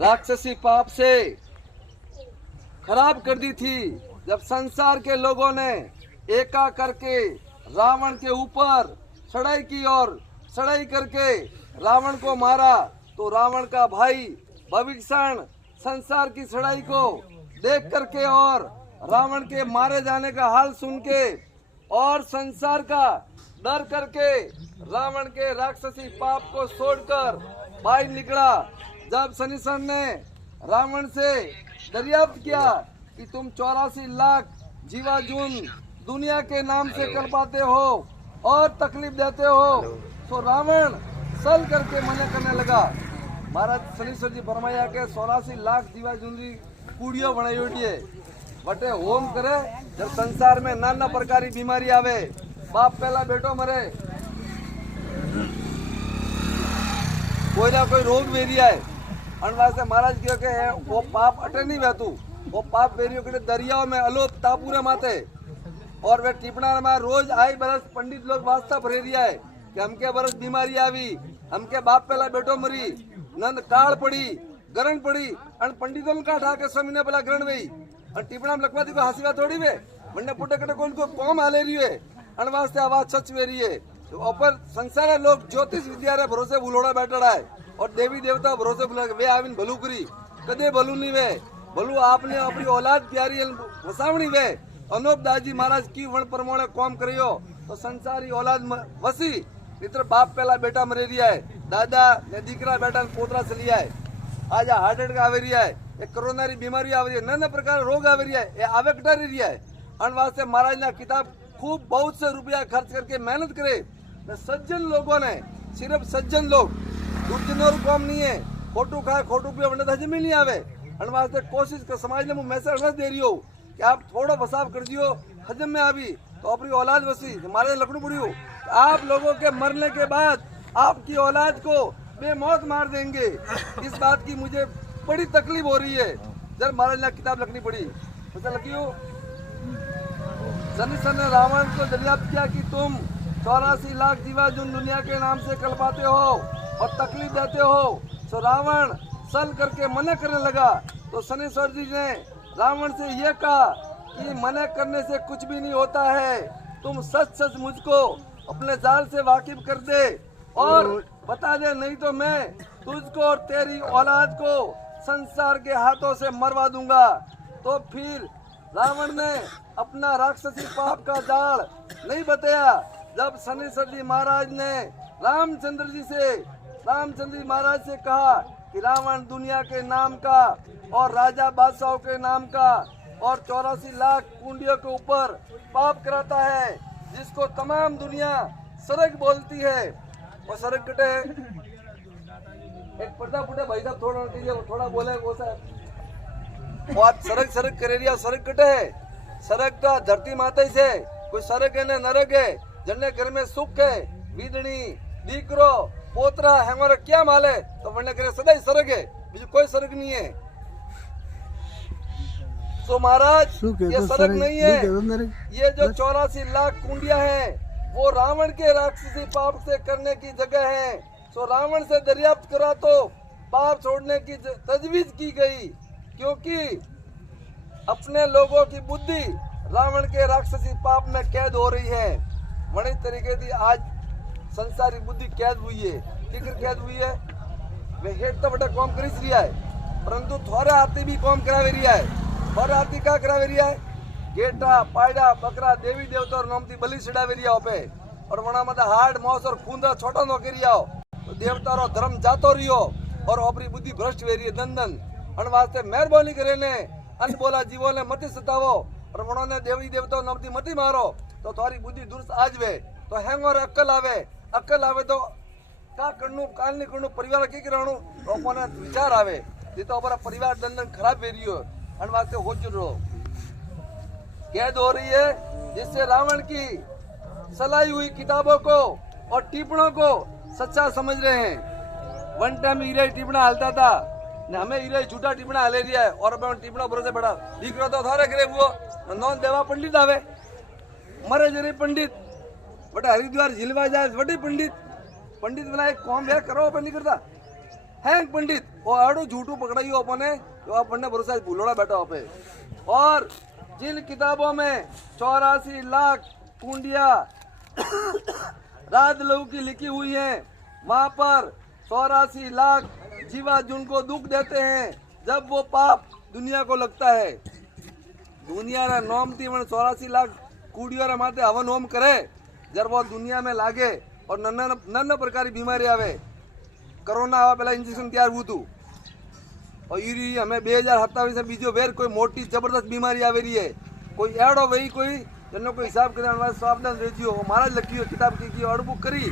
राक्षसी पाप से खराब कर दी थी। जब संसार के लोगों ने एका करके रावण के ऊपर चढ़ाई की और चढ़ाई करके रावण को मारा, तो रावण का भाई भविष्यण संसार की चढ़ाई को देख करके और रावण के मारे जाने का हाल सुन के और संसार का डर करके रावण के राक्षसी पाप को छोड़कर बाहर निकला। जब शनिश्चर ने रावण से दरियाफ्त किया कि तुम 84 लाख जीवाजून दुनिया के नाम से कर पाते हो और तकलीफ देते हो, तो रावण सल करके मना करने लगा। महाराज शनिश्चर जी फरमाया के 84 लाख जीवाजून की कूड़ियों बनाई हुई है वटे होम करे। जब संसार में नाना प्रकार की बीमारी आवे, बाप पहला बेटो मरे, कोई ना कोई रोग वेरिया है वास्ते महाराज कहो के वो पाप अटे नहीं वहतु, वो पाप वेरियो के दरियाओं में अलोप तापुरे माथे। और वे टिपना में रोज आई बरस पंडित लोग वास्ता भरे रिया है कि हमके बरस बीमारी आवी, हमके बाप पहला बेटो मरी, नंद काल पड़ी, गरण पड़ी, अन पंडितों का ढा के समय ने पहला ग्रहण वही और टिपना में लखवाती को हसीवा थोड़ी वे वन्ने पुटे कटे कौन को कौम हाले रही है अन वास्ते आवाज सच वे रही है। तो ऊपर संसार लोग ज्योतिष विद्या रे भरोसे बुलोड़ा बैठा है और देवी देवता भरोसे बुला वे आविन भलू करी कदे भलू नहीं वे भलू आपने अपनी औलाद प्यारी वसावणी वे अनोप दाजी महाराज की वण प्रमाणे कौम करियो तो संसारी औलाद वसी मित्र बाप पहला बेटा मरे रिया है, दादा ने दीकरा बेटा ने पोतरा चलिया है, आज हार्ट अटैक आवे रिया है, एक कोरोना री बीमारी आवे रही है, नाना प्रकार रोग आवे रिया है, ये आवे कटारी रिया है। अन वास्ते महाराज ना किताब खूब बहुत से रुपया खर्च करके मेहनत करे। सज्जन लोगों ने सिर्फ सज्जन लोग दुर्जनों कौम नहीं है, खोटू खाए खोटू पिया वरना हजम ही नहीं आवे। अन वास्ते कोशिश कर समाज ने मैसेज न दे रही हो कि आप थोड़ा बसाव कर दियो हजम में आवी तो अपनी औलाद वसी हमारे लकड़ू बुड़ी हो। आप लोगों के मरने के बाद आपकी औलाद को बेमौत मार देंगे, इस बात की मुझे बड़ी तकलीफ हो रही है। जब महाराज ने किताब लिखनी पड़ी पता लगी हो शनिश्चर ने रावण को दरियाफ्त किया कि तुम 84 लाख जीवाजून दुनिया के नाम से कल्पाते हो और तकलीफ देते हो। तो रावण सल करके मना करने लगा। तो शनिश्चर जी ने रावण से यह कहा कि मना करने से कुछ भी नहीं होता है, तुम सच सच मुझको अपने जाल से वाकिफ कर दे और बता दे, नहीं तो मैं तुझको और तेरी औलाद को संसार के हाथों से मरवा दूंगा। तो फिर रावण ने अपना राक्षसी पाप का जाल नहीं बताया। जब शनिश्चर जी महाराज ने रामचंद्र जी महाराज से कहा कि रावण दुनिया के नाम का और राजा बादशाहों के नाम का और 84 लाख कुंडियों के ऊपर पाप कराता है, जिसको तमाम दुनिया सरक बोलती है। और सरक कटे एक पर्दा फुटे भाई साहब थोड़ा बोले वो और सरक करे रिया सरक कटे है। सरक तो धरती माता से कोई सरक है न नरक है, जन्ने घर में सुख है, वीदनी दीकरो पोतरा है हमारा क्या माल है, तो वरने करे सदा सरक है, बीजू कोई सरक नहीं है। तो महाराज ये सरक नहीं है, ये जो 84 लाख कुंडिया है वो रावण के राक्षसी पाप से करने की जगह है। तो रावण से दरियाफ्त करा तो पाप छोड़ने की तजवीज की गई, क्योंकि अपने लोगों की बुद्धि रावण के राक्षसी पाप में कैद हो रही है। वही तरीके की आज संसारी बुद्धि कैद हुई है। किकर कैद हुई है? वे हेड तो बड़ा कौम करी रिया है, परंतु थोड़े आरती भी कौम करावे रिया है। थोड़े आरती क्या करावे रिया है? गेटा पायडा बकरा देवी देवता और नोमती बलि चढ़ावे रिया पे और वना मत हार्ड मौस और खूंदा छोटा नो करिया हो तो देवता रो धर्म जातो रियो और अपनी बुद्धि भ्रष्ट वे रही है दंदन। अन वास्ते मेहरबानी करे ने अन बोला जीवो ने मत सतावो और वनो ने देवी देवता नोमती मत मारो तो थारी बुद्धि दुरुस्त आज वे तो हैंग और अक्कल आवे तो का करनु काल नहीं करनु परिवार की कराणु लोगों ने विचार आवे ये तो हमारा परिवार दंदन खराब वे रही हो। अन वास्ते हो जुड़ो कैद हो रही है, जिससे रावण की सलाई हुई किताबों को और टिप्पणों को सच्चा समझ रहे हैं। वन टाइम हीरे टिप्पणा हालता था ने हमें हीरे झूठा टिप्पणा हाले रिया है और अब टिप्पणा भरोसे बड़ा दीकरो तो थारे करे वो नॉन देवा पंडित आवे मरे जरे पंडित बड़ा हरिद्वार झिलवा जाए बड़े पंडित बना एक कौम व्याह करो अपन नहीं करता हैंग पंडित वो आड़ू झूठू पकड़ाइयो अपने तो अपने भरोसा भूलोड़ा बैठा पे। और जिन किताबों में 84 लाख कुंडिया राज लहू की लिखी हुई है, वहां पर 84 लाख जीवा जिनको दुख देते हैं, जब वो पाप दुनिया को लगता है, दुनिया रा नोम थी 84 लाख कूड़ियों रा माथे हवन होम करे, जब वो दुनिया में लागे और नन्ना प्रकार की बीमारी आवे, कोरोना आवा पहला इंजेक्शन तैयार हुआ तू और ये हमें 2027 में बीजो वेर कोई मोटी जबरदस्त बीमारी आवे रही है, कोई एडो वही कोई जनो कोई हिसाब करने वाला सावधान रहियो। महाराज लखी हो किताब की ऑर्डर बुक करी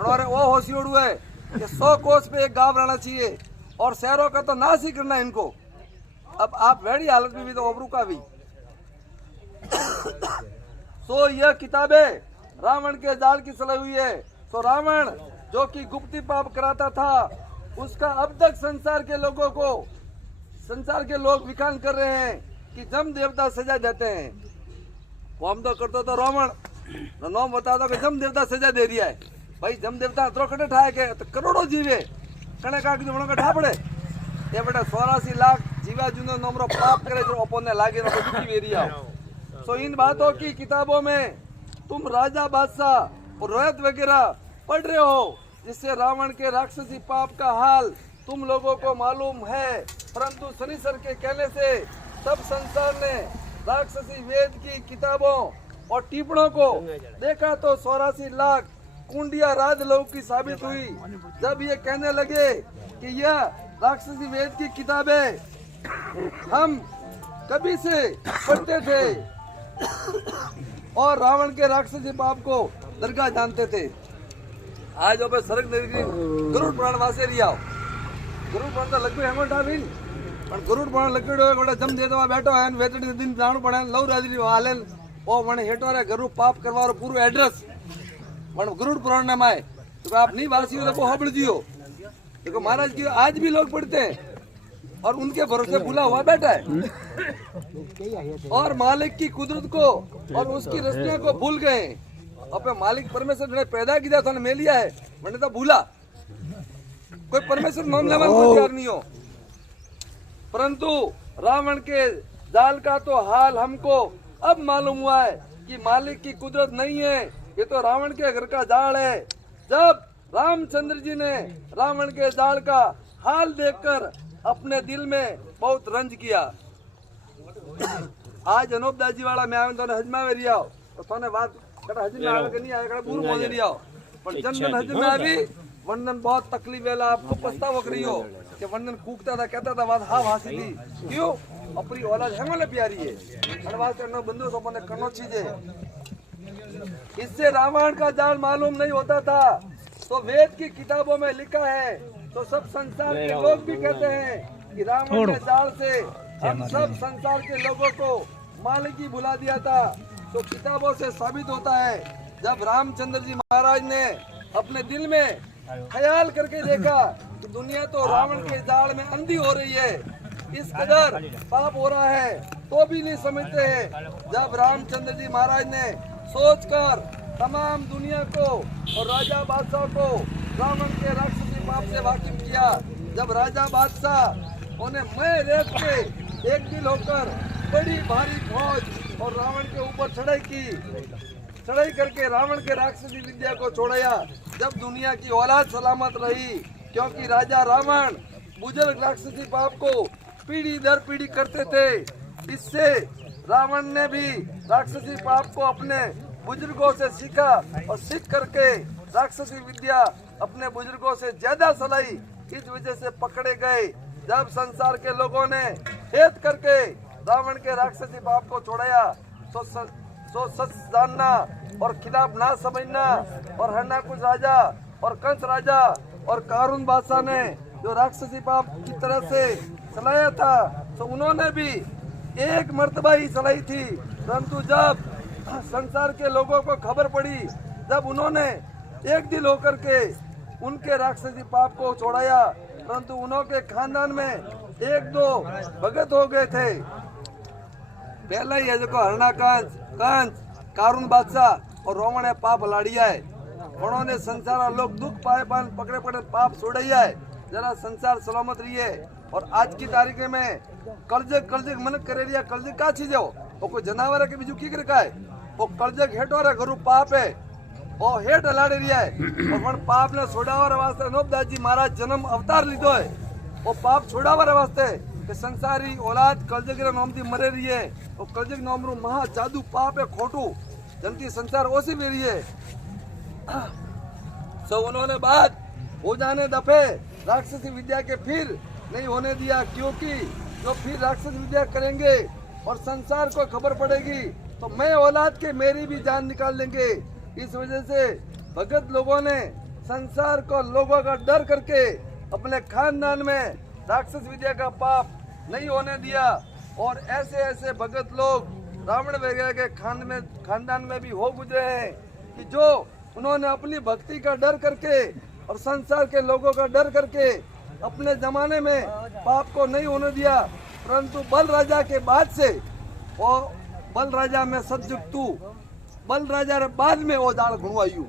और वो होशियोड़ू है कि 100 कोस पे एक गांव रहना चाहिए और शहरों का तो नाश ही करना है इनको। अब आप वेड़ी हालत में भी तो ओबरू का भी सो यह किताबें रावण के जाल की सलाई हुई है। सो रावण जो कि गुप्ती पाप कराता था, उसका अब तक संसार के लोग विखान कर रहे हैं कि जम देवता सजा देते हैं। वो हम तो करते तो रावण नाम बताता कि जम देवता सजा दे दिया है भाई, जम देवता अतरो कटे ठाए के तो करोड़ों जीवे कने का जो का ठा पड़े ये बेटा 84 लाख जीवा जुनो नमरो पाप करे जो अपन लागे तो दुखी वेरिया। सो इन बातों की किताबों में तुम राजा बादशाह और रोहित वगैरह पढ़ रहे हो, जिससे रावण के राक्षसी पाप का हाल तुम लोगों को मालूम है, परंतु शनिश्चर के कहने से सब संसार ने राक्षसी वेद की किताबों और टिप्पणों को देखा तो 84 लाख कुंडिया राजलहू की साबित हुई। जब ये कहने लगे कि यह राक्षसी वेद की किताबें हम कभी से पढ़ते थे और रावण के राक्षसी पाप को दरगाह जानते थे। आज ओपे सरक गरुड़ पुराण वासे रिया गरुड़ पुराण तो लगभग हेमोटा भी पण गरुड़ पुराण लगड़ो गोटा जम दे दवा बैठो है वेतड़ी दिन जाणू पड़े लव राजरी हालेन ओ मने हेटो रे गरुड़ पाप करवारो पूरो एड्रेस पण गरुड़ पुराण ने माय तो आप नहीं वासियो तो हबड़ दियो। देखो महाराज की आज भी लोग पढ़ते हैं और उनके भरोसे भूला हुआ बैठा है और मालिक की कुदरत को और उसकी रचना को भूल गए। अपने मालिक परमेश्वर ने पैदा किया था मैं लिया है मैंने तो भूला, कोई परमेश्वर नाम लेने को तैयार नहीं हो। परंतु रावण के जाल का तो हाल हमको अब मालूम हुआ है कि मालिक की कुदरत नहीं है, ये तो रावण के घर का जाल है। जब रामचंद्र जी ने रावण के जाल का हाल देखकर अपने दिल में बहुत रंज किया। आज अनोपदास जी वाला मैं आवे तो हजमा में रिया तो तोने बात कटा हजम में आवे के नहीं आवे कटा पूर्ण मोदे रिया पर जनन हजम में आवी वंदन बहुत तकलीफ वेला आपको पछतावा करियो कि वंदन कूकता था कहता था बात हां हासी थी क्यों अपनी औलाद हेमले प्यारी है अनवास करना बंदो सो ने करनो चीजे। इससे रावण का जाल मालूम नहीं होता था तो वेद की किताबों में लिखा है, तो सब संसार के लोग भी कहते हैं कि रावण के जाल से हम सब संसार के लोगों को मालिक ही भुला दिया था। तो किताबों से साबित होता है जब रामचंद्र जी महाराज ने अपने दिल में ख्याल करके देखा तो दुनिया तो रावण के जाल में अंधी हो रही है, इस कदर पाप हो रहा है तो भी नहीं समझते हैं। जब रामचंद्र जी महाराज ने सोचकर तमाम दुनिया को और राजा बादशाह को रावण के राक्षसी पाप से वाकिफ किया, जब राजा बादशाह उन्हें मैं रेत के एक दिल होकर बड़ी भारी फौज और रावण के ऊपर चढ़ाई करके रावण के राक्षसी विद्या को छोड़ाया। जब दुनिया की औलाद सलामत रही, क्योंकि राजा रावण बुजुर्ग राक्षसी पाप को पीढ़ी दर पीढ़ी करते थे, इससे रावण ने भी राक्षसी पाप को अपने बुजुर्गों से सीखा और सीख करके राक्षसी विद्या अपने बुजुर्गों से ज्यादा चलाई, इस वजह से पकड़े गए। जब संसार के लोगों ने हेत करके रावण के राक्षसी पाप को छोड़ाया तो सच जानना और खिलाफ ना समझना और हरनाकुश राजा और कंस राजा और कारून बादशाह ने जो राक्षसी पाप की तरह से चलाया था तो उन्होंने भी एक मर्तबा ही चलाई थी, परंतु जब संसार के लोगों को खबर पड़ी, जब उन्होंने एक दिल होकर के उनके राक्षसी पाप को छोड़ाया, परंतु उनके खानदान में एक दो भगत हो गए थे। पहला ही है जो हरणा कंस कारून बादशाह और रावण है पाप लाड़िया है, उन्होंने संसार लोग दुख पाए पान पकड़े पड़े पाप छोड़िया है। जरा संसार सलामत रही है। और आज की तारीख में कर्ज मन करे रिया कर्ज का चीज हो वो कोई जनावर है कि बीजू की रखा है वो कर्ज हेठो रे गुरु पाप है वो हेठ हलाड़ी रिया है और पण पाप ने छोड़ावा वास्ते अनोपदास जी महाराज जन्म अवतार लीधो है वो पाप छोड़ावा वास्ते कि संसारी औलाद कर्जगिरा नाम थी मरे रही है वो कर्जग नाम रू महा जादू पाप है खोटू जनती संसार ओसी भी रही है। सो उन्होंने बात हो जाने दफे राक्षसी विद्या के फिर नहीं होने दिया क्योंकि जो फिर राक्षस विद्या करेंगे और संसार को खबर पड़ेगी तो मैं औलाद के मेरी भी जान निकाल लेंगे। इस वजह से भगत लोगों ने संसार को लोगों का डर करके अपने खानदान में राक्षस विद्या का पाप नहीं होने दिया और ऐसे ऐसे भगत लोग रावण वगैरह के खानदान में भी हो गुजरे हैं कि जो उन्होंने अपनी भक्ति का डर करके और संसार के लोगों का डर करके अपने जमाने में पाप को नहीं होने दिया। परंतु बल राजा के बाद से वो बल राजा में सतयुग तू बल राजा रे बाद में वो दाल घुणवायु